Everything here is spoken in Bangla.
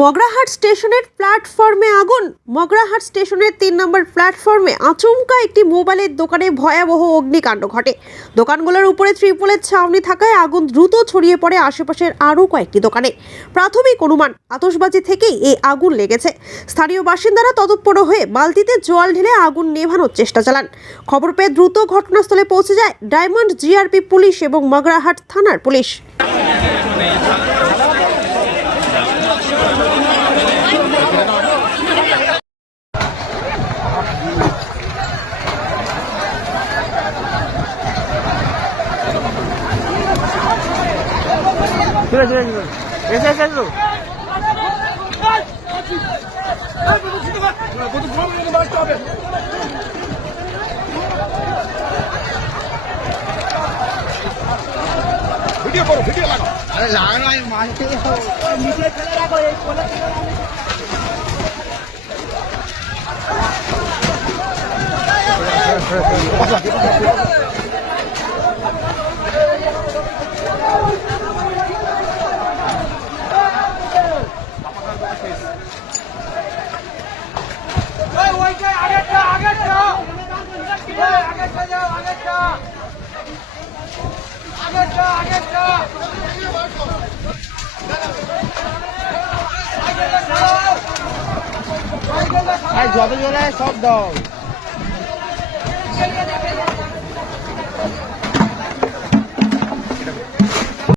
মগরাহাট স্টেশনের প্ল্যাটফর্মে আগুন। মগরাহাট স্টেশনের তিন নম্বর প্ল্যাটফর্মে আচমকা একটি মোবাইলের দোকানে ভয়াবহ অগ্নিকাণ্ড ঘটে। দোকানগুলোর উপরে ত্রিপলের ছাউনি থাকায় আগুন দ্রুত ছড়িয়ে পড়ে আশেপাশের আরও কয়েকটি দোকানে। প্রাথমিক অনুমান, আতশবাজি থেকেই এই আগুন লেগেছে। স্থানীয় বাসিন্দারা তৎপর হয়ে বালতিতে জল ঢেলে আগুন নেভানোর চেষ্টা চালান। খবর পেয়ে দ্রুত ঘটনাস্থলে পৌঁছে যায় ডায়মন্ড জিআরপি পুলিশ এবং মগরাহাট থানার পুলিশ। 现在现在现在，现在现在走。快点跑，快点那个。哎，来来，妈的，最，যত জোরে সব দাও।